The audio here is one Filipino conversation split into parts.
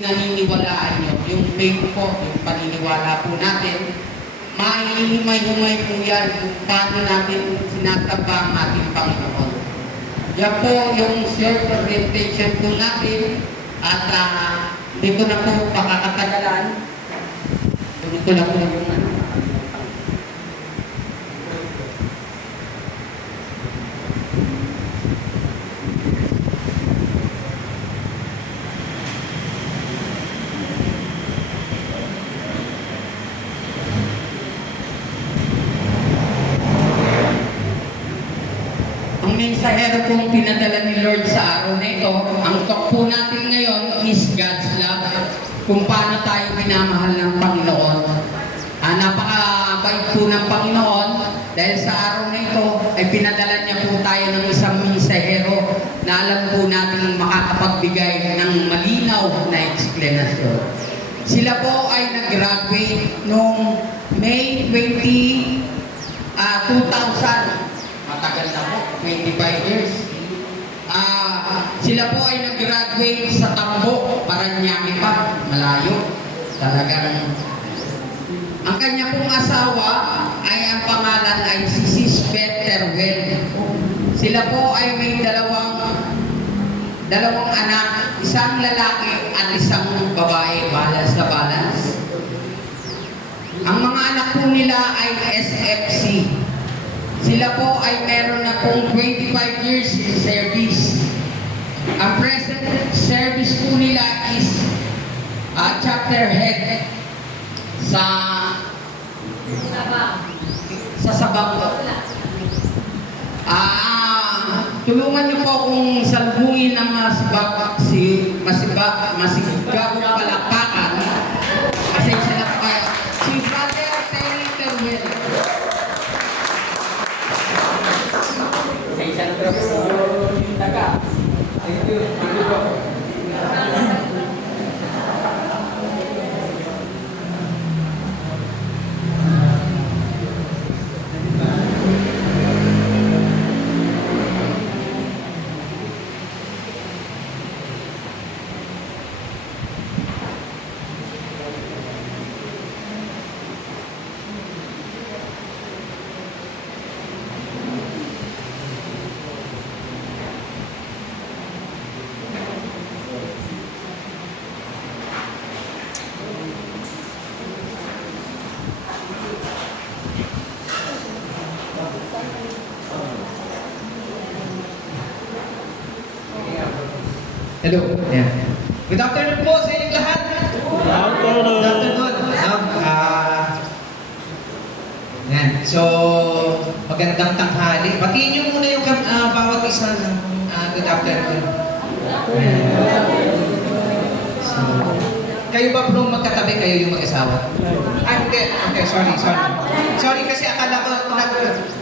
Naniniwalaan nyo, yung faith po, yung paniniwala po natin, mahihimay-humay po yan kung paano natin sinasamba ang ating Panginoon. Yan po yung self-orientation po natin at hindi ko na po pakakatagalan. Hindi ko na po yung mensahero pong pinadala ni Lord sa araw na ito, ang talk po natin ngayon is God's love, kung paano tayo minamahal ng Panginoon. Napakabait po ng Panginoon dahil sa araw na ito ay pinadala niya po tayo ng isang mensahero na alam po natin makakapagbigay ng malinaw na explanation. Sila po ay nag-graduate noong May 2000. Matagal na po, 25 years. Sila po ay nag-graduate sa Tambo, Paranaque pa, malayo. Talagang, ang kanya pong asawa ay ang pangalan ay si Sis Beth Terwell. Sila po ay may dalawang anak, isang lalaki at isang babae, balance na balance. Ang mga anak po nila ay SFC. Sila po ay meron na pong 25 years in service. Ang present service po nila is chapter head sa Sabang. Tulungan niyo po kung salubungin ng masigabong palakpakan. Kasi sila po kayo. Si Father Terry Terwell. Thank you. Hello. Yeah. Good afternoon po sa inyong lahat. Good afternoon. So, magandang tanghali. Batiin niyo muna yung bawat isa ng good afternoon. So, kayo ba bro magkatabi? Kayo yung mag-asawa? Hindi. Okay, sorry. Sorry kasi akala ko,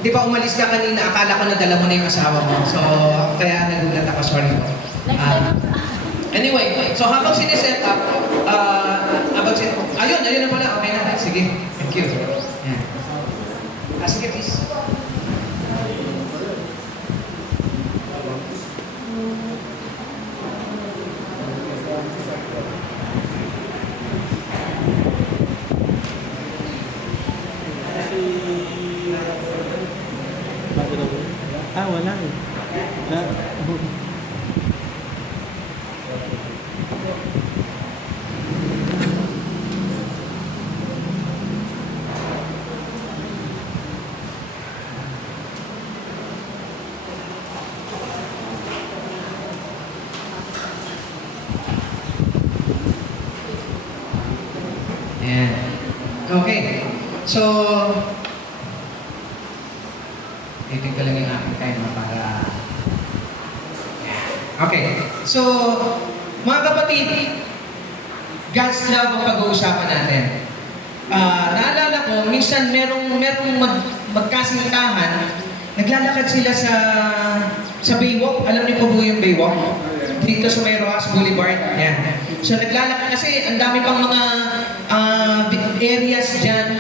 di ba umalis ka kanina, akala ko nadala mo na yung asawa mo. So, kaya nagulat ako, sorry po. Anyway, so habang siniset up, ayun na pala, okay na. Sige, thank you. Yan. Sige, please. Wala eh. Okay. So, itin ko lang yung aking timer para... Okay. So, mga kapatid, God's love ang pag-uusapan natin. Naalala ko, minsan merong magkasintahan, naglalakad sila sa Baywalk. Alam niyo po yung Baywalk? Dito sa may Rojas Boulevard. Yan. So naglalakad kasi ang dami pang mga areas dyan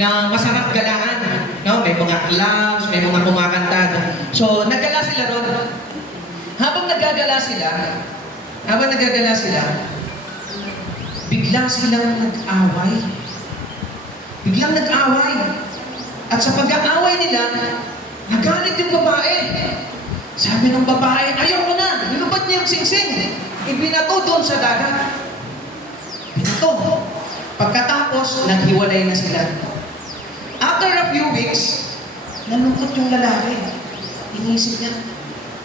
na masarap galaan. No? May mga clubs, may mga kumakanta. So nagala sila ron. Habang nagagala sila, bigla silang nag-away. Biglang nag-away. At sa pag-aaway nila, nagalit yung babae. Sabi ng babae, ayoko na, nilubad niya yung singsing. Ibinato doon sa dagat. Binato. Pagkatapos, naghiwalay na sila. After a few weeks, nalungkot yung lalaki. Inisip niya,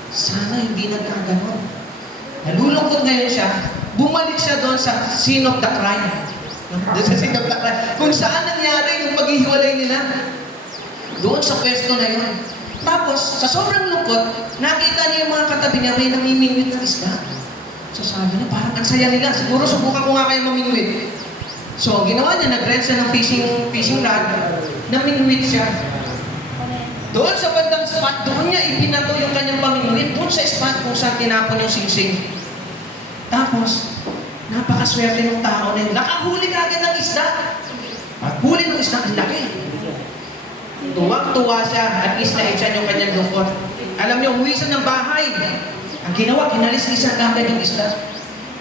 sana hindi nagkaganon. Nalulungkot ngayon siya, bumalik siya doon sa scene of the crime. Doon sa scene of the crime. Kung saan nangyari yung paghihiwalay nila. Doon sa pwesto na yun. Tapos, sa sobrang lungkot, nakita niya yung mga katabi niya may namimingwit ng isda. So sabi niya, parang ang saya nila. Siguro subukan ko nga kayo mamingwit. So, ginawa niya, nag-rent siya ng fishing rod, namingwit siya. Doon sa bandang spot, doon niya ibinato yung kanyang pamingwit, doon sa spot kung saan tinapon yung singsing. Tapos, napakaswerte ng tao na yun. Nakahuli ka agad ng isda. Paghuli ng isda, ang laki. Tuwang-tuwa siya, at least na-etchan yung kanyang lungkot. Alam niyo, umuwi siya ng bahay. Ang ginawa, kinalis-lisan agad yung isda.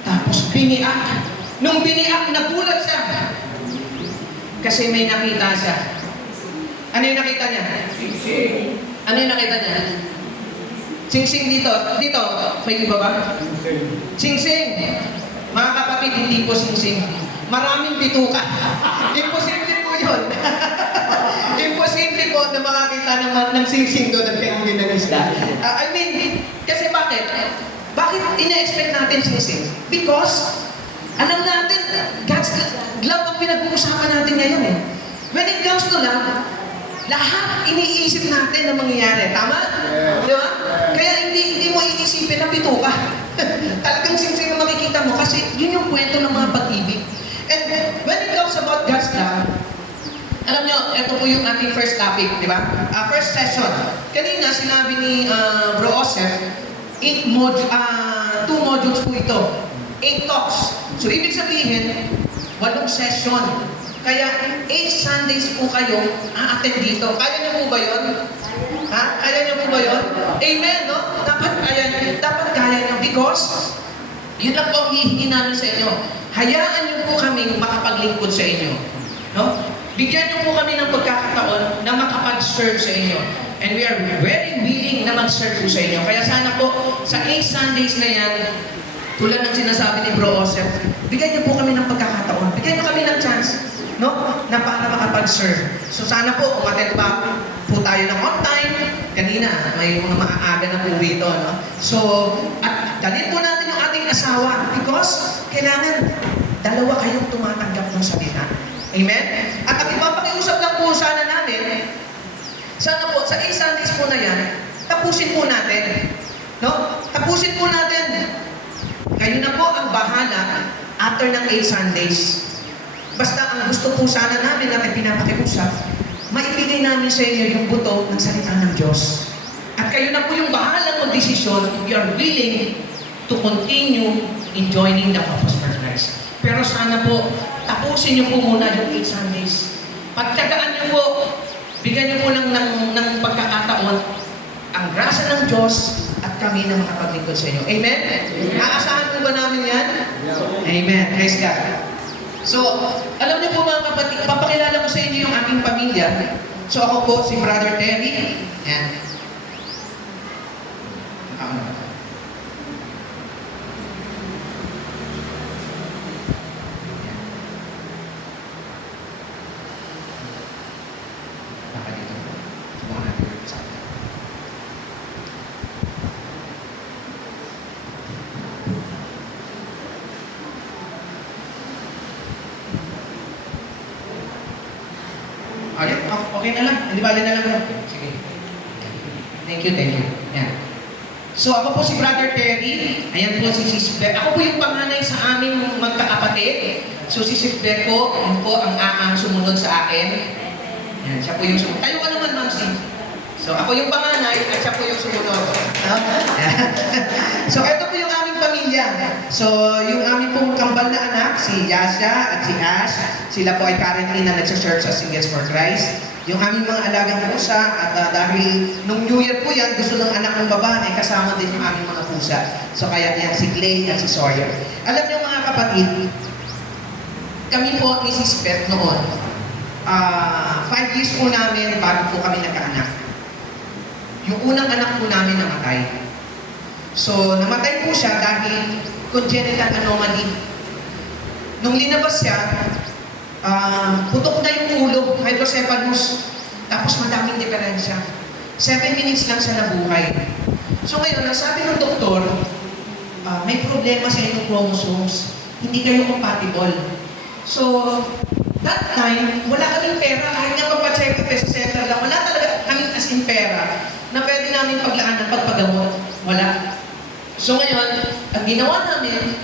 Tapos biniak. Nung biniak, nagulat siya. Kasi may nakita siya. Ano yung nakita niya? Singsing. Ano yung nakita niya? Singsing dito. Dito, may iba ba? Singsing. Mga kapatid, hindi po singsing. Maraming bituka. Imposible po yun. Imposible po na makakita ng singsing doon at kainin ng isda. I mean, kasi bakit? Bakit ina-expect natin singsing? Because, alam natin, God's love ang pinag-uusapan natin ngayon eh. When it comes to love, lahat iniisip natin na mangyayari. Tama? Yeah. Di ba? Kaya hindi mo iisipin na bituka. Talagang singsing ang makikita mo kasi yun yung kwento ng mga pag-ibig. And when it comes about God's love, alam nyo, ito po yung ating first topic, di ba? First session. Kanina, sinabi ni Bro Osef, 2 modules po ito. 8 talks. So, ibig sabihin, 8 session. Kaya, 8 Sundays po kayo a-attend dito. Kaya nyo po ba yun? Ha? Kaya nyo po ba yun? Amen, no? Dapat kaya nyo. Because, yun lang po ang hihingi namin sa inyo. Hayaan nyo po kaming makapaglingkod sa inyo. No? Bigyan nyo po kami ng pagkakataon na makapag-serve sa inyo. And we are very willing na mag-serve po sa inyo. Kaya sana po, sa 8 Sundays na yan, tulad ng sinasabi ni Bro Osef, bigyan niyo po kami ng pagkakataon. Bigyan niyo kami ng chance, no? Na para makapag-serve. So sana po, umattend pa po tayo ng on time. Kanina, may mga maaga na po dito, no? So, at dalhin po natin yung ating asawa because kailangan dalawa kayong tumatanggap ng salita. Amen? At ang ipapakiusap lang po sana namin, sana po, sa 8 Sundays po na yan, tapusin po natin. No? Tapusin po natin. Kayo na po ang bahala after ng 8 Sundays. Basta ang gusto po sana namin na pinapakiusap, maibigay namin sa inyo yung buto ng salita ng Diyos. At kayo na po yung bahala ng desisyon if you are willing to continue in joining the Purpose for Christ. Pero sana po, tapusin niyo po muna yung 8 Sundays. Pagtyagaan niyo po, bigyan niyo po lang ng pagkakataon ang grasya ng Diyos at kami na makapaglingkod sa inyo. Amen? Aasahan po ba namin yan? Amen. Praise God. So, alam niyo po mga kapatid, papakilala ko sa inyo yung aking pamilya. So, ako po si Brother Terry. And okay na lang. Hindi bali na lang. Sige. Thank you. Yan. So, ako po si Brother Terry. Ayan po si Sis Beth. Ako po yung panganay sa aming magkakapatid. So, si Sis Beth po, yun po ang sumunod sa akin. Yan, siya po yung sumunod. Tayo ka naman, Ma'am Sis. So, ako yung panganay at siya po yung sumunod. So, ito po yung aming pamilya. So, yung aming pong kambal na anak, si Yasha at si Ash, sila po ay currently na nagsaserve sa Singles for Christ. Yung aming mga alagang pusa, at dahil nung New Year po yan, gusto ng anak ng babae, kasama din yung aming mga pusa. So, kaya yan si Clay at si Sawyer. Alam niyo mga kapatid, kami po ni Sis Beth noon, 5 years po namin bago po kami nagkaanak. Yung unang anak po namin namatay. So, namatay po siya dahil congenital anomaly. Nung linabas siya, putok na yung ulo, hydrocephalus, tapos madaming diferensya. 7 minutes lang siya nabuhay. So ngayon, nasabi ng doktor, may problema sa inyong chromosomes, hindi kayo compatible. So, that time, wala kaming pera, kahit nga papacheck up sa center lang, wala talaga kaming as in pera na pwede namin paglaan ng pagpagamot. Wala. So ngayon, ang ginawa namin,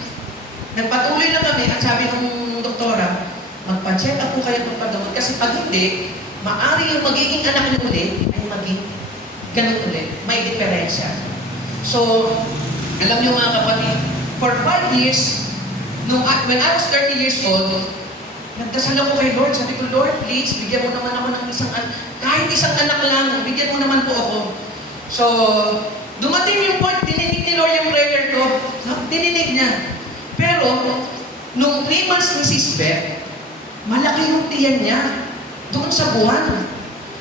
nagpatuloy lang kami at sabi ng doktora, magpa-check up po kayo pagpagamot kasi pag hindi, maari yung magiging anak niyo ulit ay maging ganun ulit. May diferensya. So, alam niyo mga kapatid, for 5 years, when I was 30 years old, nagdasal ako kay Lord. Sabi ko, Lord, please, bigyan mo naman ako ng kahit isang anak lang, bigyan mo naman po ako. So, dumating yung point, dininig ni Lord yung prayer ko. Dininig niya. Pero, nung 3 months ni Sis Beth, malaki yung tiyan niya doon sa buwan.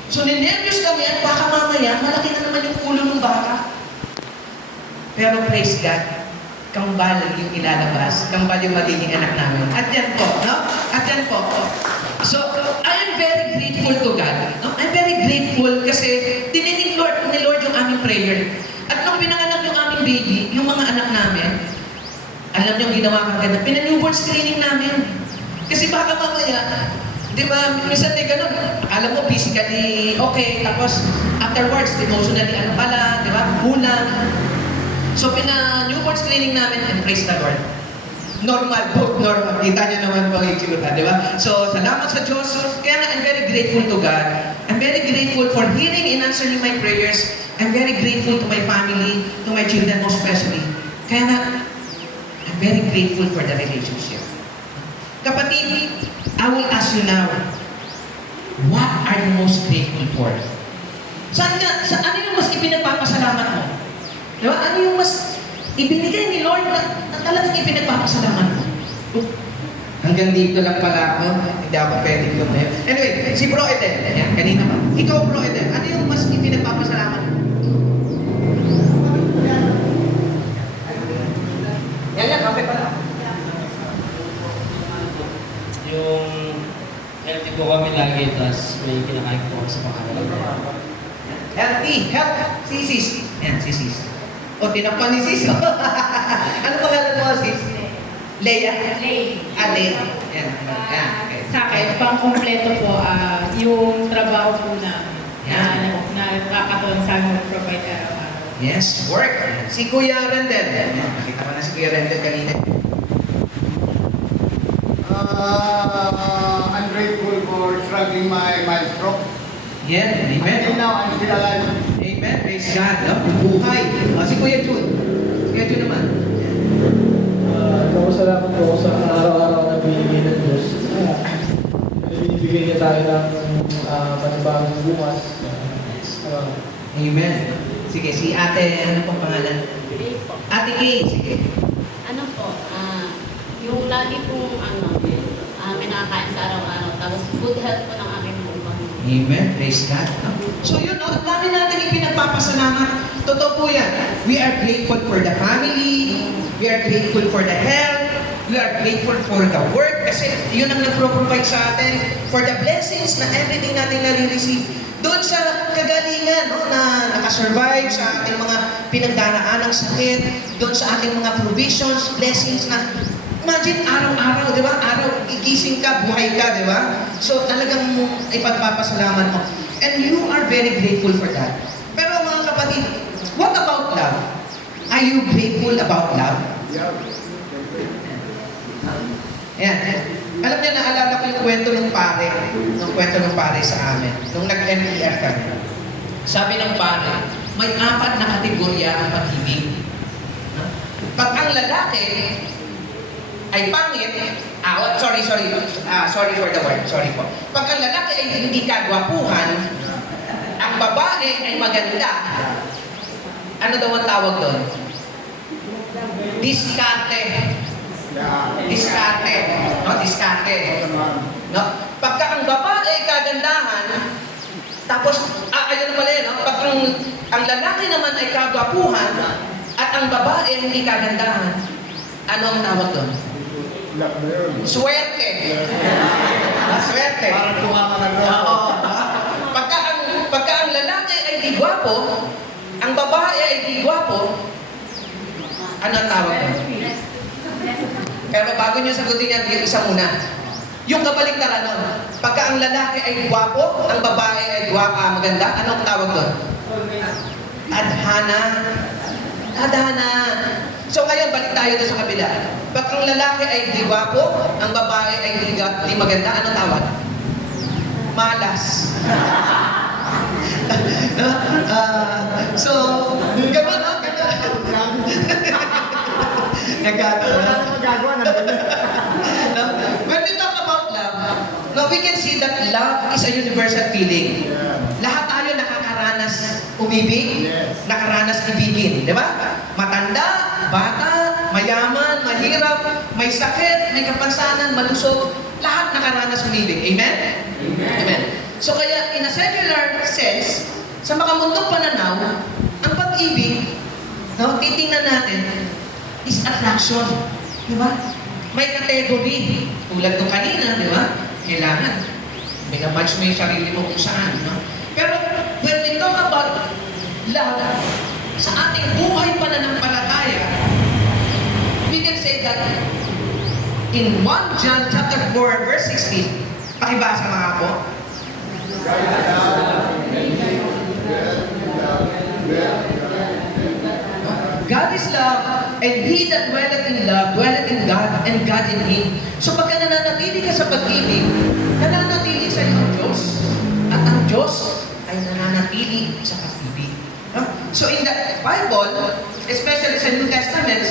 So, ninervyos kami at baka mamaya, malaki na naman yung ulo ng baka. Pero praise God, kambal yung ilalabas, kambal yung magiging anak namin. At yan po, no? At yan po. So, I am very grateful to God. No? I'm very grateful kasi tininig ni Lord yung aming prayer. At nung pinanganak yung aming baby, yung mga anak namin, alam niyo yung ginawa kagad, pinanewborn screening namin. Kasi baka mamaya, di ba, minsan may ganun, alam mo, physically okay, tapos afterwards, emotionally ano pala, di ba, kulang. So, newborn screening namin, and praise the Lord. Normal, both normal. Kita niyo naman po yung itsura, di ba? So, salamat sa Diyos. Kaya nga, I'm very grateful to God. I'm very grateful for hearing and answering my prayers. I'm very grateful to my family, to my children most especially. Kaya nga, I'm very grateful for the relationship. Kapatid, I will ask you now, what are you most grateful for? Ano yung mas ipinagpapasalamat mo? Diba? Ano yung mas ibinigay ni Lord na talagang ipinagpapasalamat mo? Hanggang dito lang pala ako, hindi ako pwedeng lumayo. Anyway, si Bro Eden, ayan, kanina pa. Ikaw, Bro Eden, ano yung mas ipinagpapasalamat mo? Yan, kape pala. Yung healthy po kami lagi, tapos may kinakain po ako sa pakain. Healthy, health, sisis. Yan, sisis. O, tinakpan ni sis. Ano pangalan mo, sis? Leia? Lay. Leia. Yan, yan. Okay. Sa akin, pang-kompleto po, yung trabaho po namin na nakakataon sa amin mag-provide araw-araw. Yes, work. Si Kuya Rendel. Yan, nakita ko na si Kuya Rendel kanina. I'm grateful for struggling my stroke. Yan, Until amen. now, I'm still alive. Amen, praise God. No? Buhay. Si Kuya Jun. Kuya Jun naman. Salamat po sa araw-araw na binigay ng Diyos. Binibigay niya tayo ng panibagong bukas. Amen. Sige, si ate, ano pong pangalan? Ate Kay, sige. Ano po, yung lagi pong amin nakakain sa araw-araw, tapos good health po ng aking mga pamilya. Amen, praise God. No? So yun, no? Ang dami natin ipinagpapasalamat. Totoo po yan. We are grateful for the family, we are grateful for the health, we are grateful for the work, kasi yun ang nagpro-provide sa atin, for the blessings na everything natin nare-receive. Doon sa kagalingan, no, na nakasurvive sa ating mga pinagdaraan ng sakit, doon sa ating mga provisions, blessings na, imagine, araw-araw, di ba? Araw, igising ka, buhay ka, di ba? So, talagang ipagpapasalamat mo. And you are very grateful for that. Pero mga kapatid, what about love? Are you grateful about love? Ayan. Alam niyo, naalala ko yung kwento ng pare sa amin. Nung nag-NPR kami. Sabi ng pare, may 4 na kategorya ang pag-ibig. Pag ang lalaki ay pangit, sorry for the word, sorry po. Pag ang lalaki ay hindi kagwapuhan, ang babae ay maganda, ano daw ang tawag doon? Diskarte. Diskarte. No? Diskarte. diskarte. No? Pagka ang babae ay kagandahan, tapos, ayun pala yun, no? Pag ang lalaki naman ay kagwapuhan, at ang babae ay hindi kagandahan, ano ang tawag doon? Swerte. Swerte. Parang tumama ng Oo. Pagka ang lalaki ay di gwapo, ang babae ay di gwapo, ano ang tawag doon? Pero bago niyo sagutin yan, yung isa muna. Yung kabaliktaran nun, pagka ang lalaki ay gwapo, ang babae ay maganda, anong tawag doon? Adhana. Adhana. So ngayon, balik tayo doon sa kabila. Pag ang lalaki ay di gwapo, ang babae ay di maganda, anong tawag? Malas. So, gano'n, no? Magagawa ng No? When we talk about love, no, we can see that love is a universal feeling. Lahat tayo nakakaranas umibig, Yes. nakaranas ibigin, di ba? Matanda, bata, mayaman, mahirap, may sakit, may kapansanan, malusog, lahat nakaranas umibig. Amen? Amen. So kaya, in a secular sense, sa makamundong pananaw, ang pag-ibig, no, titingnan natin, is attraction. Di ba? May category. Tulad nung kanina, di ba? Kailangan. Minamatch mo yung sarili mo kung saan. No? Pero when we talk about love, sa ating buhay pananampalataya, we can say that in 1 John chapter 4, verse 16, pakibasa mga po. God is love, and he that dwelleth in love, dwelleth in God, and God in him. So pagka nananatili ka sa pag-ibig, nananatili sa iyo ang Diyos, at ang Diyos ay nananatili sa pag-ibig. No? So in the Bible, especially sa New Testament,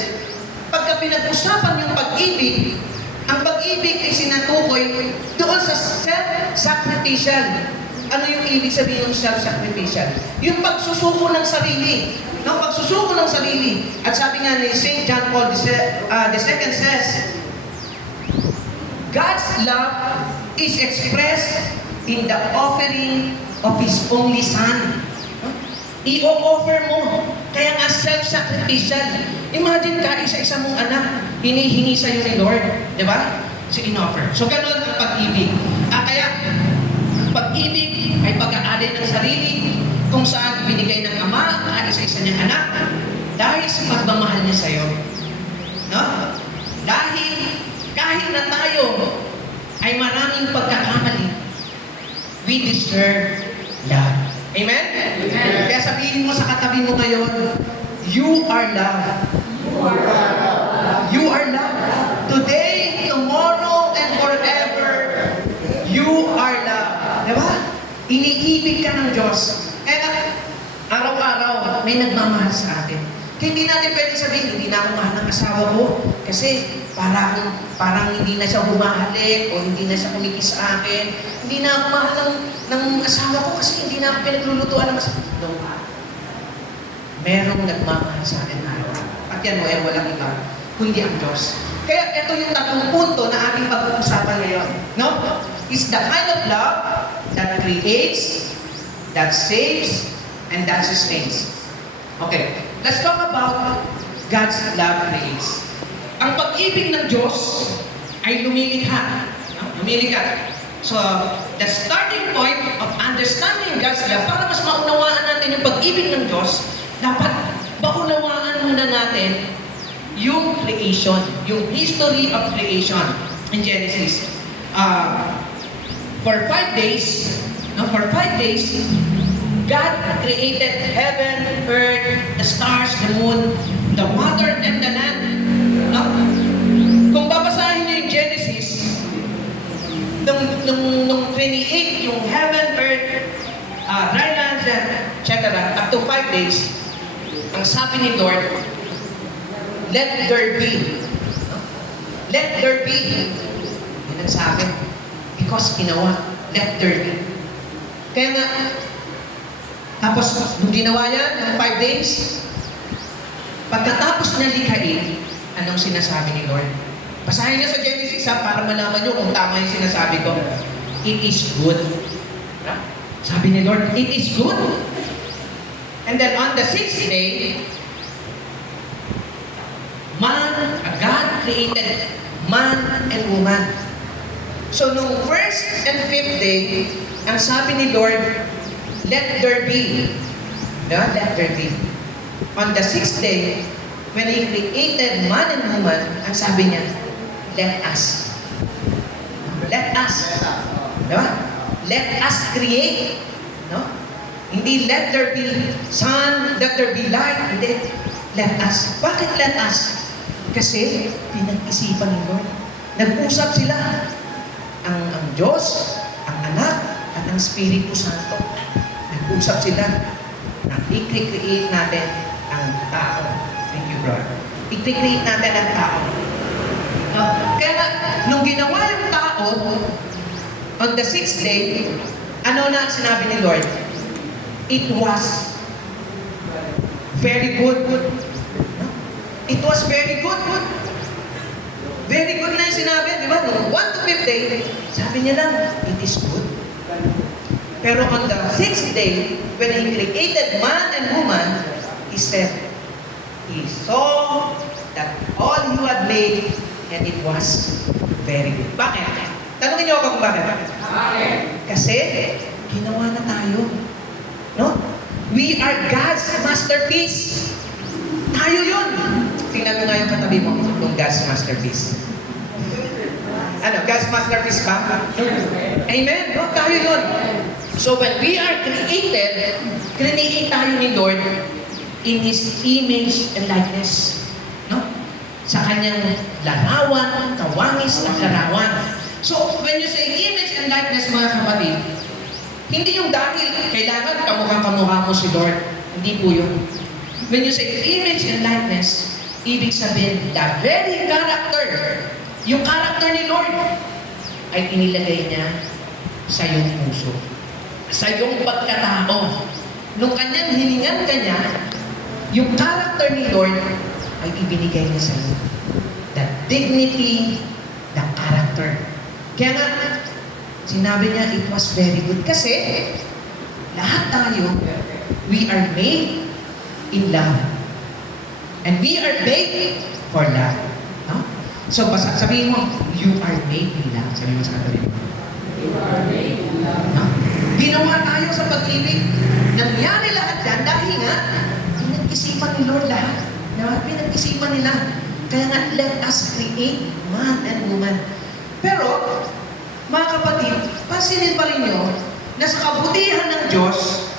pagka pinag-usapan yung pag-ibig, ang pag-ibig ay sinatukoy doon sa self-sacrificial. Ano yung ibig sabihin ng self-sacrificial? Yung pagsusuko ng sarili. No, pagsusuko ng sarili. At sabi nga ni St. John Paul II says, God's love is expressed in the offering of His only Son. No? I-offer mo. Kaya nga self-sacrificial. Imagine ka, isa-isa mong anak, hinihingi sa'yo ni Lord. Di ba? So, in-offer. So, ganun ang pag-ibig. Kaya, pag-ibig ay pag-aalay ng sarili kung saan ibinigay ng Ama ang isa-isa niyang anak dahil sa pagmamahal niya sa iyo. No? Dahil kahit na tayo ay maraming pagkakamali, we deserve love. Amen? Amen. Kaya sabihin mo sa katabi mo ngayon, you are love. You are love. Today, tomorrow, and forever, you are love. Diba? Iniibig ka ng Diyos. Kaya araw-araw may nagmamahal sa atin. Kaya hindi natin pwede sabihin, hindi na ako mahal ng asawa ko kasi parang hindi na siya humahalik o hindi na siya kumikis sa akin. Hindi na ako mahal ng asawa ko kasi hindi na ako pinaglulutuan ng asawa ko. No. Merong nagmamahal sa atin araw-araw. At yan mo, walang iba, kundi ang Diyos. Kaya ito yung tatlong punto na ating pag-uusapan ngayon. No? It's the kind of love that creates, that saves, and that sustains. Okay, let's talk about God's love creates. Ang pag-ibig ng Diyos ay lumilikha. No? Lumilikha. So, the starting point of understanding God's love, para mas maunawaan natin yung pag-ibig ng Diyos, dapat maunawaan muna natin yung creation, yung history of creation in Genesis. For 5 days, God created heaven, earth, the stars, the moon, the water, and the land. No? Kung babasahin niyo yung Genesis, nung 28, yung heaven, earth, dry lands, etc., up to 5 days, ang sabi ni Lord, let there be. Let there be. Yan ang sabi. Because ginawa, let there be. Kaya nga, tapos nung ginawa yan, ng 5 days, pagkatapos niya likhain, anong sinasabi ni Lord? Basahin niyo sa Genesis 6 para malaman nyo kung tama yung sinasabi ko. It is good. Sabi ni Lord, it is good. And then on the 6th day, God created man and woman. So nung 1st and 5th day, ang sabi ni Lord, let there be. Let there be. On the 6th day, when He created man and woman, ang sabi niya, let us. Let us. Diba? Let us create. No? Hindi let there be sun, let there be light. Hindi. Let us. Bakit let us? Kasi pinag-isipan ni Lord. Nag-usap sila. Ang Diyos, ang Anak, at ang Espiritu Santo. Nag-usap sila na i-create natin ang tao. Thank you, brother. I-create natin ang tao. Kaya nga, nung ginawa yung tao, on the 6th day, ano na ang sinabi ni Lord? It was very good. It was very good. Very good na yung sinabi, di ba? Nung 1 to 5th day, sabi niya lang, it is good. Pero on the 6th day, when He created man and woman, He said, He saw that all He had made, and it was very good. Bakit? Tanungin niyo ako kung bakit. Kasi, ginawa na tayo. No? We are God's masterpiece. Tayo yun. Tingnan mo nga yung katabi mo, yung God's masterpiece. Ano, God's masterpiece ba? Amen? No? Tayo yun. So when we are created, create tayo ni Lord in His image and likeness. No? Sa Kanyang larawan, kawangis at larawan. So when you say image and likeness, mga kapatid, hindi yung dahil kailangan kamukha-kamukha mo si Lord. Hindi po yun. When you say image and likeness, ibig sabihin, the very character, yung character ni Lord, ay inilagay niya sa iyong puso. Sa iyong pagkatao. Nung kanyang hiningan ka niya, yung character ni Lord ay ibinigay niya sa iyo. The dignity, the character. Kaya nga, sinabi niya, it was very good. Kasi, lahat tayo, we are made in love. And we are made for love. No? So, sabihin mo, you are made in love. Sabihin mo sa katabi mo. You are made in love. No? Ginawa tayo sa pag-ibig. Nangyari lahat yan dahil nga, pinag-isipan ni Lord lahat. Diba? Pinag-isipan nila. Kaya nga, let us create man and woman. Pero, mga kapatid, pansinin pa rin nyo na sa kabutihan ng Diyos,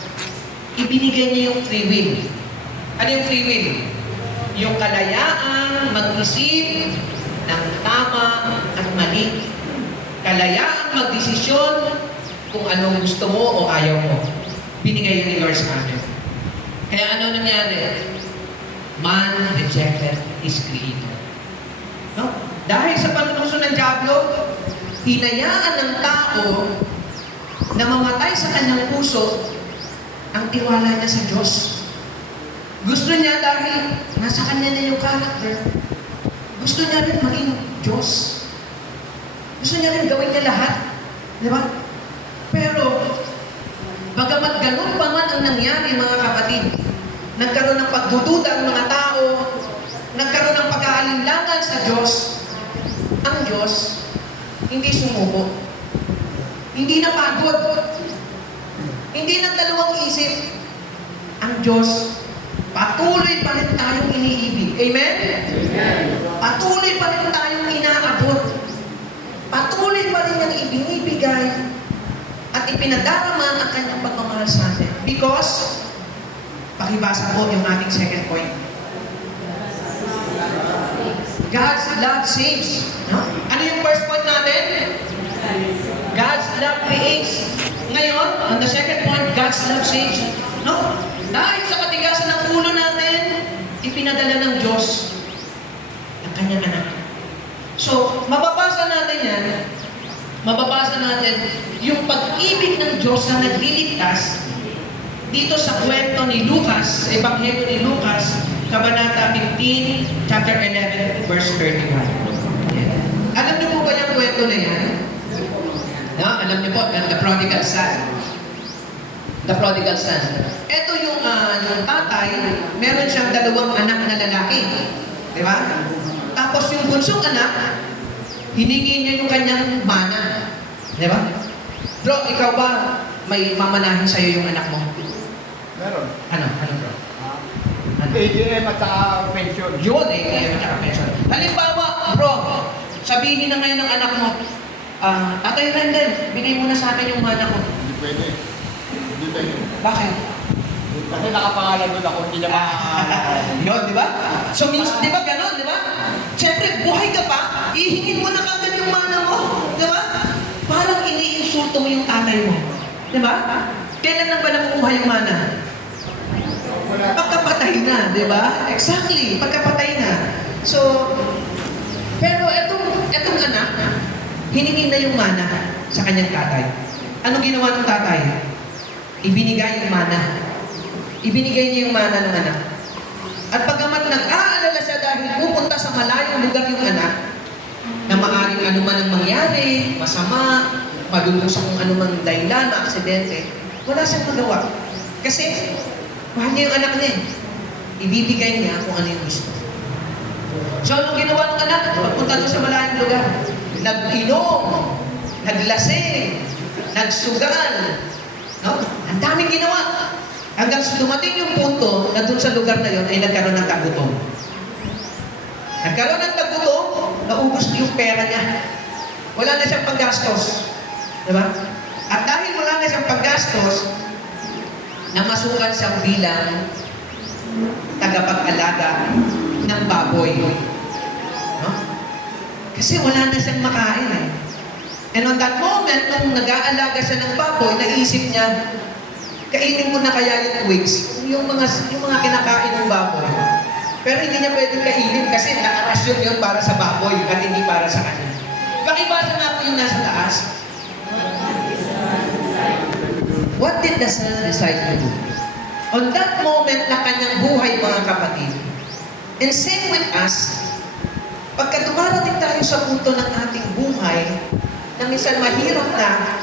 ibinigay niya yung free will. Ano yung free will? Yung kalayaang mag-isip ng tama at mali. Kalayaang mag-desisyon kung anong gusto mo o ayaw mo. Binigay yun ni Lord sa amin. Kaya ano nangyari? Man rejected His Creator. No? Dahil sa panunuso ng Diablo, hinayaan ng tao na mamatay sa kanyang puso ang tiwala niya sa Diyos. Gusto niya dahil nasa kanya na yung character. Gusto niya rin maging Diyos. Gusto niya rin gawin niya lahat. Di ba? Pero, bagamat ganun pa man ang nangyari, mga kapatid, nagkaroon ng pagdududa ang mga tao, nagkaroon ng pag-aalinlangan sa Diyos, ang Diyos, hindi sumuko. Hindi napagod. Hindi nagdalawang isip. Ang Diyos, patuloy pa rin tayong iniibig. Amen? Amen. Patuloy pa rin tayong inaabot. Patuloy pa rin niyang ibinibigay at ipinadarama ang kanyang pagmamahal sa atin. Because, pakibasa po yung ating second point. God's love saves. No? Ano yung first point natin? God's love creates. Ngayon, on the second point, God's love saves. No? Dahil sa katigasan ng ulo natin, ipinadala ng Diyos ang kanyang anak. So, mababasa natin yan. Mababasa natin yung pag-ibig ng Diyos na nagliligtas dito sa kwento ni Lucas, sa Ebanghelyo ni Lucas, Kabanata 15, chapter 11, verse 31. Alam niyo po ba yung kwento na yan? No, alam niyo po, the prodigal son. The prodigal son. Ito yung tatay, meron siyang 2 anak na lalaki. Di ba? Tapos yung bunsong anak, hiningi niya yung kanyang mana. Di ba? Bro, ikaw ba may mamanahin sa'yo yung anak mo? Meron. Ano bro? Ano? AGM at saka pension. Yun, at saka pension. Halimbawa, bro, sabihin na ngayon ng anak mo, Tatay Rendel, bigay mo na sa akin yung mana ko. Hindi pwede. Hindi pwede. Bakit? Kasi nakapangalan doon ako, hindi niya makakaalam. Yun, di ba? So, di ba ganon, di ba? Siyempre, buhay ka pa, ihingin mo na kagad yung mana mo. Di ba? Parang iniinsulto mo yung tatay mo. Di ba? Kailan lang ba nakukuha yung mana? Wala. Pagkapatay na, di ba? Exactly, pagkapatay na. So, pero etong anak, hiningi na yung mana sa kanyang tatay. Anong ginawa ng tatay? Ibinigay yung mana. Ibinigay niya yung mana ng anak. At pagamat nag-aalala siya dahil pupunta sa malayong lugar yung anak, na maaaring anuman ang mangyari, masama, madulong sa kung anumang dahilan, aksidente, wala siyang magawa. Kasi, mahal niya yung anak niya. Ibibigay niya kung ano yung gusto. So, anong ginawa ng anak? Pagpunta doon sa malayong lugar, nag-inom, naglasing, nagsugal, no? Ang daming ginawa. Hanggang dumating yung punto na doon sa lugar na yon ay nagkaroon ng tagutom. Nagkaroon ng tagutom, naubos yung pera niya. Wala na siyang panggastos. Diba? At dahil wala na siyang panggastos, namasukan siyang bilang tagapag-alaga ng baboy. No? Kasi wala na siyang makain eh. And on that moment, nung nag-aalaga siya ng baboy, naisip niya, kainin mo na kaya yung twigs, yung mga kinakain ng baboy. Pero hindi niya pwedeng kainin kasi nakarasyon yun para sa baboy at hindi para sa kanya. Pakibasa nga po yung nasa taas. What did the son decide to do? On that moment na kanyang buhay, mga kapatid, and same with us, pagka dumarating tayo sa punto ng ating buhay, na minsan mahirap na,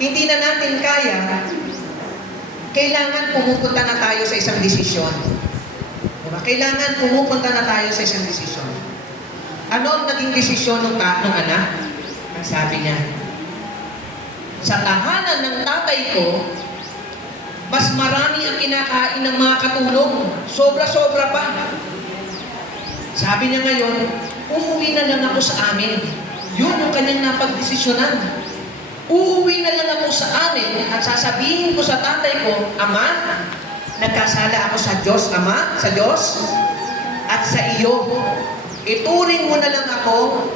hindi na natin kaya, kailangan pumupunta na tayo sa isang desisyon. Diba? Kailangan pumupunta na tayo sa isang desisyon. Ano ang naging desisyon ng anak? Ang sabi niya, sa tahanan ng tatay ko, mas marami ang kinakain ng mga katulong. Sobra-sobra pa. Sabi niya ngayon, uuwi na lang ako sa amin. Yun yung kanyang napagdesisyonan. Uuwi na lang ako sa amin at sasabihin ko sa tatay ko, Ama, nagkasala ako sa Diyos, Ama, sa Diyos, at sa iyo. Ituring mo na lang ako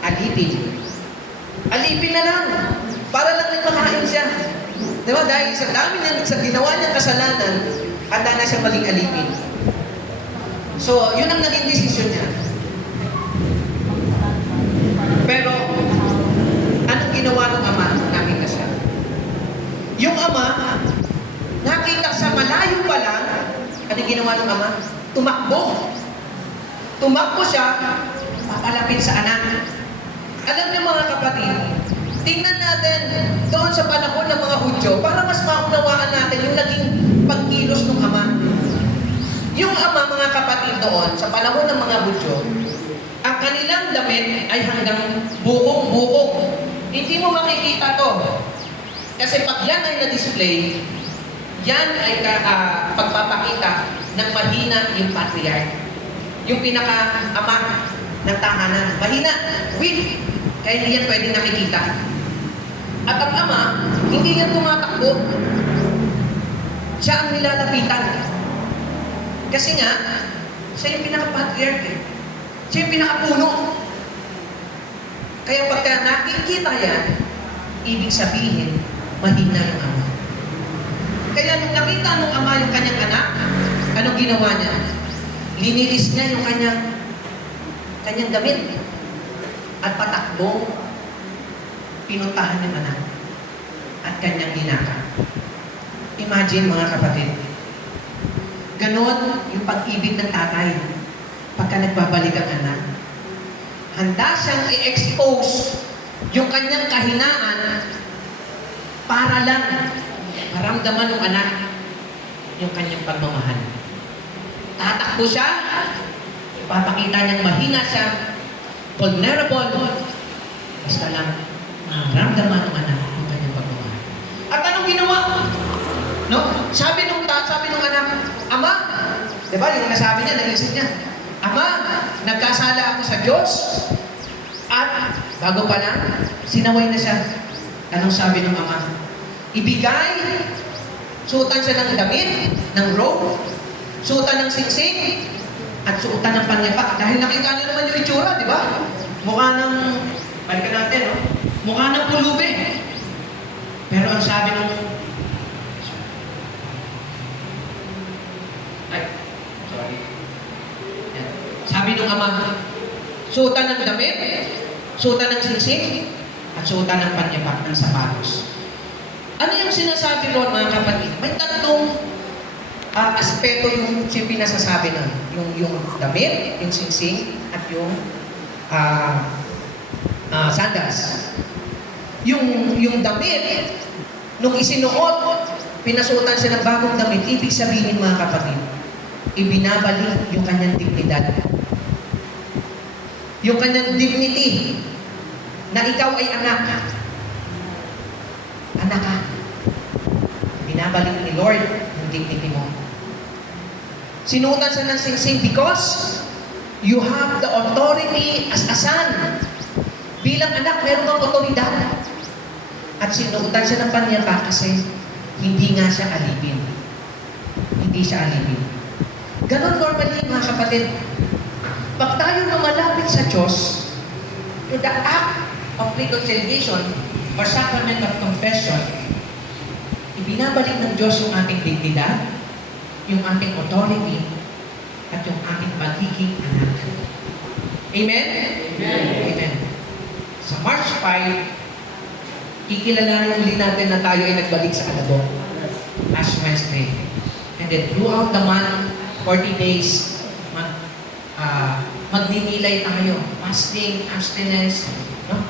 alipin. Alipin na lang. Para lang nagmakain siya. Diba? Dahil sa dami niya, sa ginawa niyang kasalanan, handa na siya maging alipin. So, yun ang naging desisyon niya. Pero, anong ginawa ng ama? Nakita siya. Yung ama, nakita sa malayo pa lang, anong ginawa ng ama? Tumakbo. Tumakbo siya, papalapit sa anak. Alam niyo mga kapatid, tingnan natin doon sa panahon ng mga Hudyo para mas maunawaan natin yung naging pagkilos ng ama. Yung ama, mga kapatid doon, sa panahon ng mga Hudyo, ang kanilang damit ay hanggang bukong-bukong. Hindi mo makikita to. Kasi pag yan ay na-display, yan ay pagpapakita ng mahina yung patriarch. Yung pinaka-ama ng tahanan. Mahina, weak. Kaya hindi yan pwedeng nakikita. At ang ama, hindi yan tumatakbo. Siya ang nilalapitan. Kasi nga, siya yung pinaka-patriarch eh. Siya yung pinakapuno. Kaya pagka nakikita yan, ibig sabihin, mahina yung ama. Kaya nung nakita ng ama yung kanyang anak, anong ginawa niya? Linilis niya yung kanyang damit. At patakbo, pinuntahan yung anak. At kanyang hinaka. Imagine mga kapatid, ganon yung pag-ibig ng tatay pagka nagbabalik ang anak. Handa siyang i-expose yung kanyang kahinaan para lang maramdaman ng anak yung kanyang pagmamahal. Tatakbo siya, ipapakita niyang mahina siya, vulnerable, basta lang maramdaman ng anak yung kanyang pagmamahal. At anong ginawa? No? Sabi nung anak, Ama, di ba yung nasabi niya, naisip niya, Ama, nagkasala ako sa Diyos. At bago pa lang, sinaway na siya. Anong sabi ng ama? Ibigay, suotan siya ng damit, ng robe, suotan ng singsing, at suotan ng panyapak. Dahil nakita niyo naman yung itsura, di ba? Mukha ng, balikan natin, no? Mukha ng pulubi. Pero ang sabi ng, sabi ng ama, suotan ng damit, suotan ng singsing, at suotan ng panyapak ng sapatos. Ano yung sinasabi ron, mga kapatid? May tatlong aspeto yung pinasasabi nun. Yung damit, yung singsing, at yung sandals. Yung damit, nung isinuot, pinasuotan siya ng bagong damit, ibig sabihin, mga kapatid, ibinabalik yung kanyang dignidad. Yung kanyang dignity na ikaw ay anak. Anak ka. Binabalik ni Lord yung dignity mo. Sinuotan siya ng singsing because you have the authority as a son. Bilang anak, meron kang otoridad. At sinuotan siya ng panyapak kasi hindi nga siya alipin. Hindi siya alipin. Ganon normally, mga kapatid. Pag tayo lumalapit sa Diyos, to the act of reconciliation or sacrament of confession, ibinabalik ng Diyos yung ating dignidad, yung ating authority, at yung ating pagiging anak. Amen? Amen. Amen. Sa March 5, kikilalanin uli natin na tayo ay nagbalik sa Alabok. Ash Wednesday. And then throughout the month, 40 days, magninilay tayo. Fasting, abstinence. No?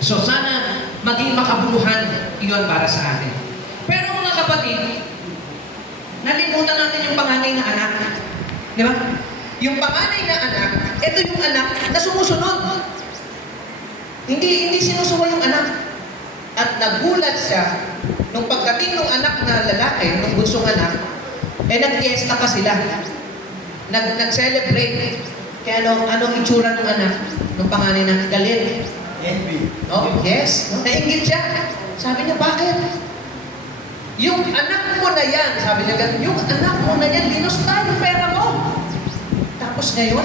So sana maging makabuluhan iyon para sa atin. Pero mga kapatid, nalimutan natin yung panganay na anak. Di ba? Yung panganay na anak, ito yung anak na sumusunod. Hindi sinusuwa yung anak. At nagulat siya nung pagdating ng anak na lalaki, nung bunsong anak, nag-fiesta pa sila. Nag-celebrate. Kaya anong itsura ng anak? Nung panganay na galit. Oh, yes. No? Nainggit siya. Sabi niya, bakit? Yung anak mo na yan, sabi niya, yung anak mo na yan, linusta yung pera mo. Tapos ngayon,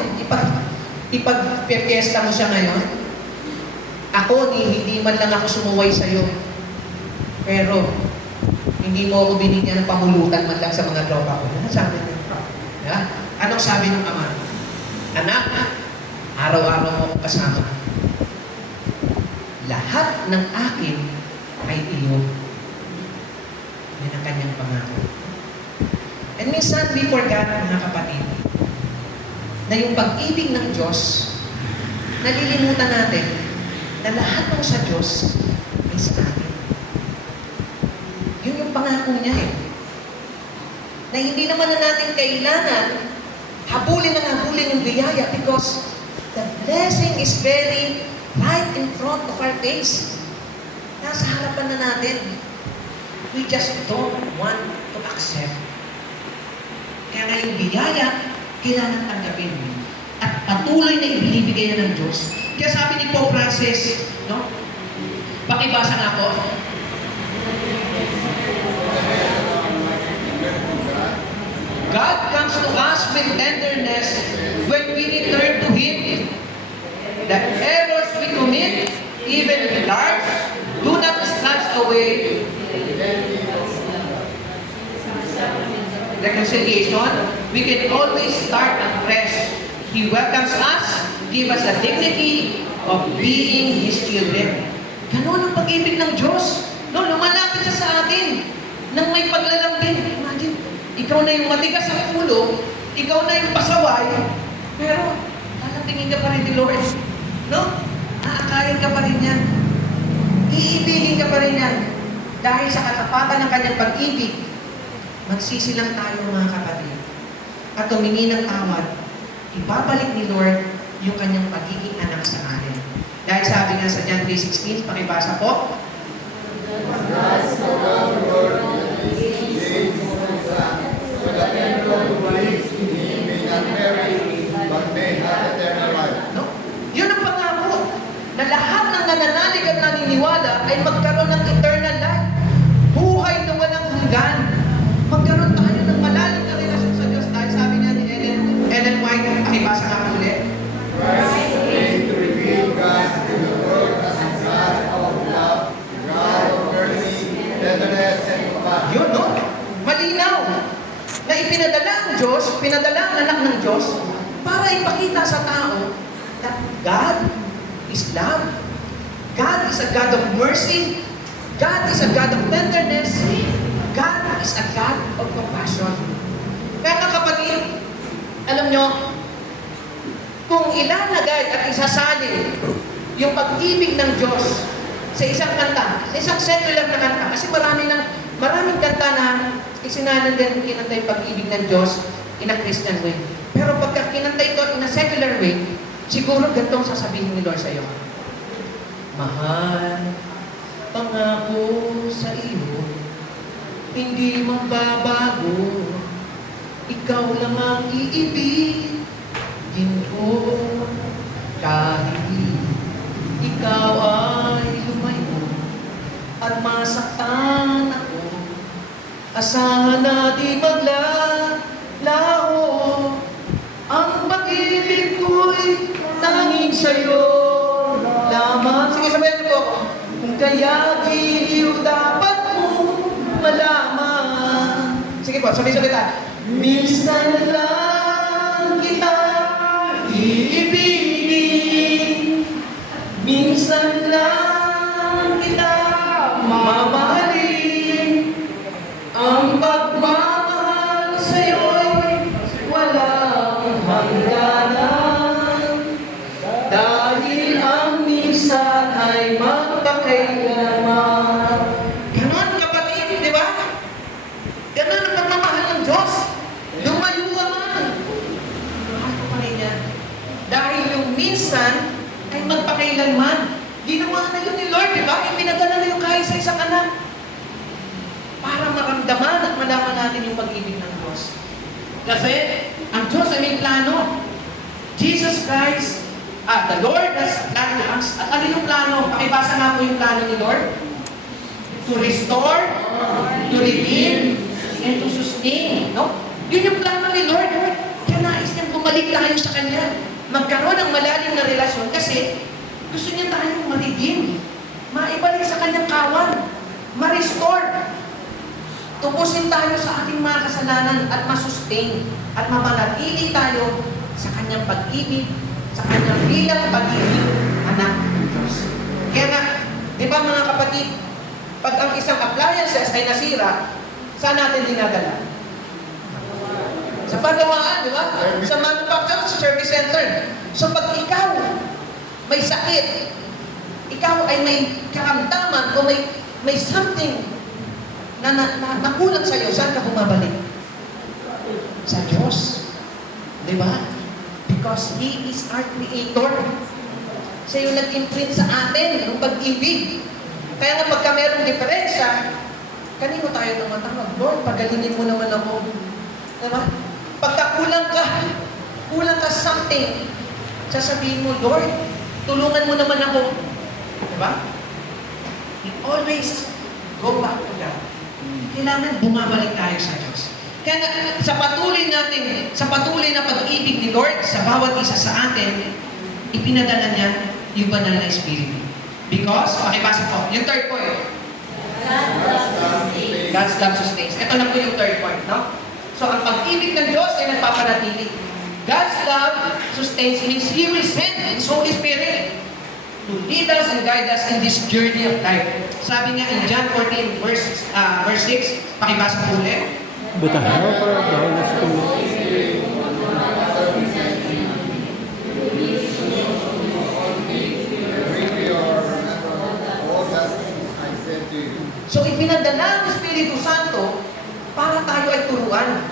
ipag-fiesta mo siya ngayon. Ako, hindi man lang ako sumuway sa'yo. Pero, hindi mo ako binigyan ng pamulutan man lang sa mga tropa ko. Ano sabi niya? Yeah? Anong sabi ng ama? Anak, araw-araw mo akong kasama. Lahat ng akin ay iyo. Yan ang kanyang pangako. And minsan, we forgot, mga kapatid, na yung pag-ibig ng Diyos, nalilimutan natin na lahat ng sa Diyos ay sa atin. Yun yung pangako niya eh. Na hindi naman na natin kailangan habulin yung biyaya because the blessing is very right in front of our face. Nasa harapan na natin. We just don't want to accept. Kaya nga yung biyaya, kailangan tanggapin. At patuloy na ibinibigay na ng Diyos. Kaya sabi ni Pope Francis, no? Pakibasa nga po. God comes to us with tenderness when we return to Him. The errors we commit, even large, do not snatch away reconciliation. We can always start afresh. He welcomes us, give us the dignity of being His children. Ganon ang pag-ibig ng Diyos. No, lumalapit siya sa atin nang may paglalambing. Imagine, ikaw na yung matigas sa ulo, ikaw na yung pasaway, pero lalambingin ka pa rin ni Lord. No? Aakayin ka pa rin niya. pa rin yan. Dahil sa katapatan ng kanyang pag-ibig, magsisilang tayo mga kapatid. At humingi ng tawad, ibabalik ni Lord yung kanyang pagiging anak sa atin. Dahil sabi nga sa John 3:16, pakibasa po, no? Yun ang pangako na lahat ng nananalig at naniniwala ay magkaroon ng eternal life. Buhay na walang hanggan. Magkaroon tayo ng malalim na relasyon sa Diyos. Dahil sabi nga ni Ellen White, pakibasa nga ulit. Yun, no? Malinaw na ipinadala ang Diyos, pinadala ang anak ng Diyos para ipakita sa tao that God is love. God is a God of mercy. God is a God of tenderness. God is a God of compassion. Kaya mga kapatid, alam nyo, kung ilalagay at isasalin yung pag-ibig ng Diyos sa isang kanta, sa isang secular na kanta, kasi maraming kanta na isinalin din kinanta yung pag-ibig ng Diyos in a Christian way. Pero pagka kinanta ito in a secular way, siguro ganitong sasabihin ni Lord sa iyo. Mahal, pangako sa iyo, hindi magbabago. Ikaw lang ang iibigin ko. Kahit ikaw ay lumayo at masaktan ako, asahan na di maglalaho. Ang pag-ibig ko'y tanging sa'yo lamang. Sige, sabayan niyo po. Kung kaya giliw dapat mo malaman. Sige po, sabay-sabay tayo. Minsan lang kita iibigin, minsan lang kita mamahalin. Ang pagmamahal sa'yo'y walang hangganan, dahil ang minsan ay magpakailanman. Ganon kapatid, di ba? Ganon ang pagmamahal ng Diyos. Lumayo ka man. Ano pa rin yan? Dahil yung minsan ay magpakailanman. Ginawa na yun ni Lord, di ba? Ipinadala na yung kahit sa isang anak. Para maramdaman at malaman natin yung pag-ibig ng Diyos. Kasi ang Diyos ay may plano. Jesus Christ, the Lord has a plan to us. At ano yung plano? Pakibasa nga po yung plano ni Lord. To restore, to redeem, and to sustain. No? Yun yung plano ni Lord. Kaya nais niyang bumalik tayo sa Kanya. Magkaroon ng malalim na relasyon kasi gusto niya tayong ma-redeem. Maibalik sa Kanyang kawan. Ma-restore. Tubusin tayo sa ating mga kasalanan at masustain. At mapanatili tayo sa Kanyang pag-ibig, sa Kanyang bilang pag-ibig, anak ng Diyos. Kaya nga, di ba mga kapatid, pag ang isang appliances ay nasira, saan natin dinadala? Sa pagawaan, di ba? Sa manufacturer, sa service center. So pag ikaw may sakit, ikaw ay may karamdaman o may something na nakulang sa'yo, saan ka bumabalik? Sa Diyos. Di ba? Because He is our Creator. Siya yung nag-imprint sa atin ng pag-ibig. Kaya nga pagka mayroong diferensya, kanino tayo tumatawag? Lord, pagalingin mo naman ako. Diba? Pagka kulang ka something, sasabihin mo, Lord, tulungan mo naman ako. Diba? You always go back to God. Kailangan bumabalik tayo sa Diyos. Kaya sa patuloy na pag-ibig ni Lord sa bawat isa sa atin, ipinadala niya yung banal na Espiritu. Because, pakibasa po, yung third point. God's love sustains. Ito na po yung third point, no? So, ang pag-ibig ng Diyos ay nagpapanatili. God's love sustains means He will send His Holy Spirit to lead us and guide us in this journey of life. Sabi nga in John 14, verse 6, pakibasa po ulit. But the helper of the Holy Spirit, All that I said to So ipinadala ng Espiritu Santo para tayo ay turuan,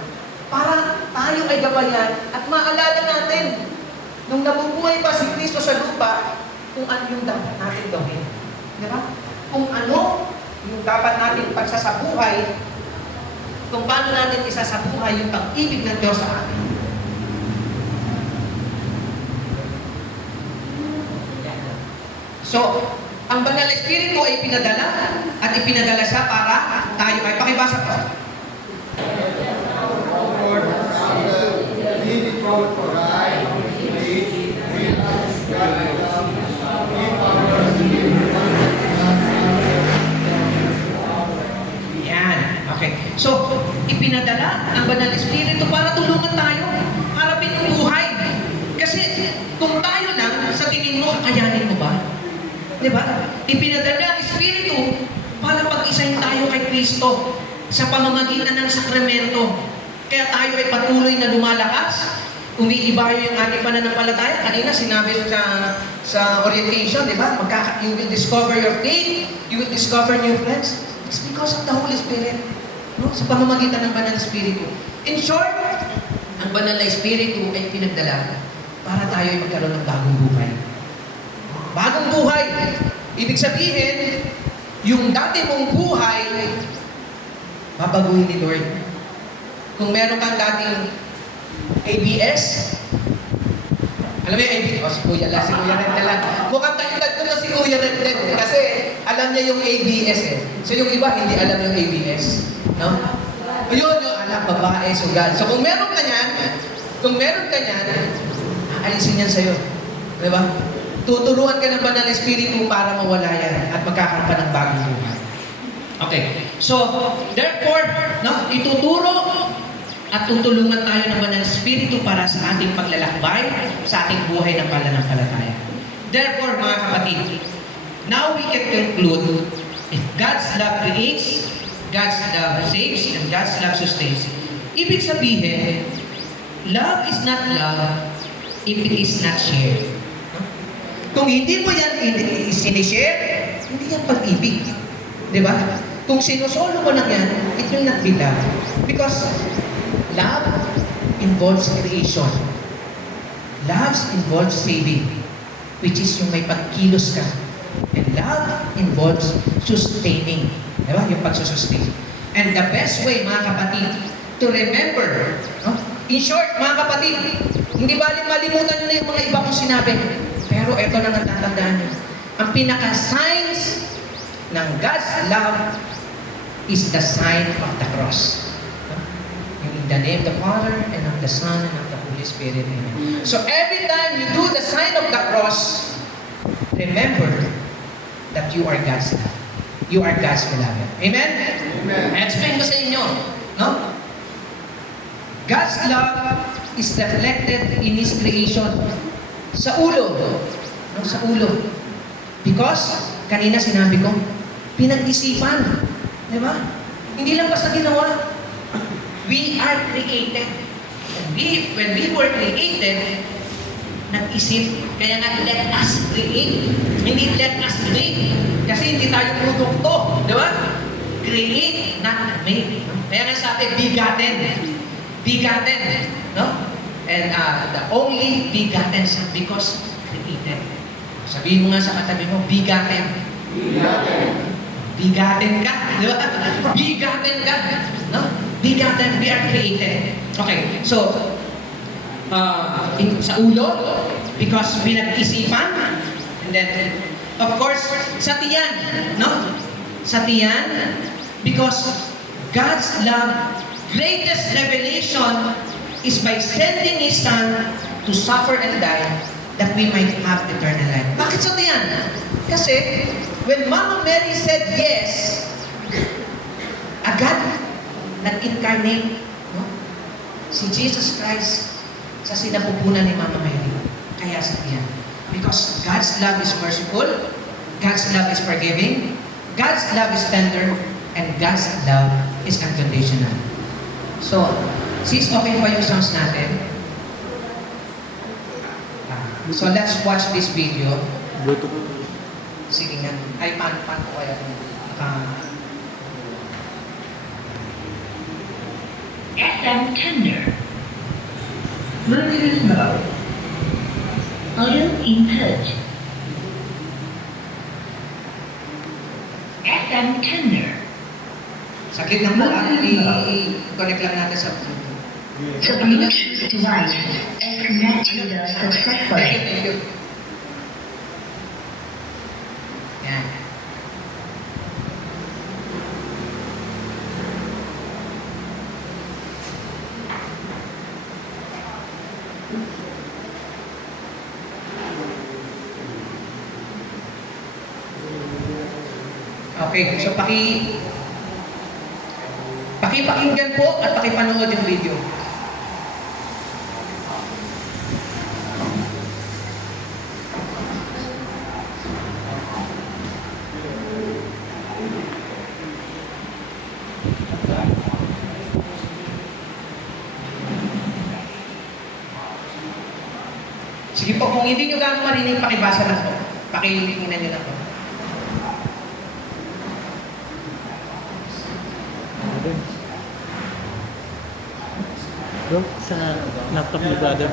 para tayo ay gabayan at maalala natin nung nabubuhay pa si Kristo sa lupa kung ano yung dapat natin gawin. Di ba? Kung ano yung dapat natin pagsasabuhay, kung paano natin isasabuhay yung pag-ibig ng Diyos sa atin. So, ang Banal na Espiritu ay pinadala at ipinadala siya para tayo ay pakibasa po. Yan. Okay. So, ipinadala ang Banal na Espiritu para tulungan tayo, harapin ang buhay. Kasi kung tayo lang, sa tingin mo, kakayanin mo ba? Di ba? Ipinadala ang Espiritu para pag-isahin tayo kay Kristo sa pamamagitan ng sakramento. Kaya tayo ay patuloy na lumalakas, umiibayo yung ating pananampalataya. Kanina sinabi sa orientation, di ba? You will discover your faith, you will discover new friends. It's because of the Holy Spirit. No? Sa pamamagitan ng Banal na Espiritu. In short, ang Banal na Espiritu ay pinagdala para tayo ay magkaroon ng bagong buhay. Bagong buhay. Ibig sabihin, yung dati mong buhay, babaguhin ni Lord. Kung meron kang dating ABS, alam mo yung ABS? Si Kuya Rentel lang. Mukhang kailan ko na si Kuya Rentel kasi alam niya yung ABS eh. So yung iba, hindi alam yung ABS. No? Yun, yung anak, babae, sugal. So kung meron ka niyan, aalisin yan sa'yo. Di ba? Tuturuan ka ng Banal na Espiritu para mawala yan at magkakaroon ka ng bagong buhay. Okay. So, therefore, no, ituturo at tutulungan tayo ng Banal na Espiritu para sa ating paglalakbay, sa ating buhay ng pananampalataya. Therefore, mga kapatid, now we can conclude, if God's love creates, God's love saves, and God's love sustains. Ibig sabihin, love is not love if it is not shared. Kung hindi mo yan sinishare, hindi yan pag-ibig. Di ba? Kung sinusolo mo lang yan, it will not be love. Because love involves creation. Love involves saving, which is yung may pagkilos ka. And love involves sustaining. Di ba? Yung pagsusustain. And the best way, mga kapatid, to remember, no? In short, mga kapatid, hindi baling malimutan nyo na yung mga iba kong sinabi. Pero ito lang ang tatandaan nyo. Ang pinaka-signs ng God's love is the sign of the cross. Yung in the name of the Father, and of the Son, and of the Holy Spirit. Amen. So every time you do the sign of the cross, remember that you are God's love. You are God's beloved. Amen? Amen. I explain ko sa inyo. No? God's love is reflected in His creation. Sa ulo. No? Sa ulo. Because, kanina sinabi ko, pinag-isipan. Di ba? Hindi lang basta ginawa. We are created. When we were created, nag-isip. Kaya nga, let us create. Hindi let us make. Kasi hindi tayo produkto. Di ba? Create, not make. Kaya nga sabi, begotten. Begotten. No? And the only begotten Son because created. Sabihin mo nga sa katabi mo, begotten. Begotten. Begotten ka. Di ba? Begotten ka. No? Begotten. We are created. Okay. So, sa ulo, because pinag-isipan. And then, of course, sa tiyan. No? Sa tiyan, because God's love, greatest revelation is by sending His Son to suffer and die that we might have eternal life. Bakit sa tiyan? Kasi, when Mama Mary said yes, agad nag-incarnate, no? Si Jesus Christ sa sinapupunan ni Mama Mary. Kaya sa tiyan. Because God's love is merciful, God's love is forgiving, God's love is tender, and God's love is unconditional. So, sis, okay pa yung songs natin? So, let's watch this video. Sige nga. Ay, paano ko kaya? SM tender. Bluetooth mode. Audio input. SM tender. Saglit lang po, i-connect lang natin sa The Bluetooth device is connected successfully. Thank you. Yan. Okay, so pakipakinggan po at pakipanood yung video. Sige po, kung hindi nyo gano'ng marinig, pakibasa lang po. Pakitingnan nyo lang po. Bro, sa laptop ni brother.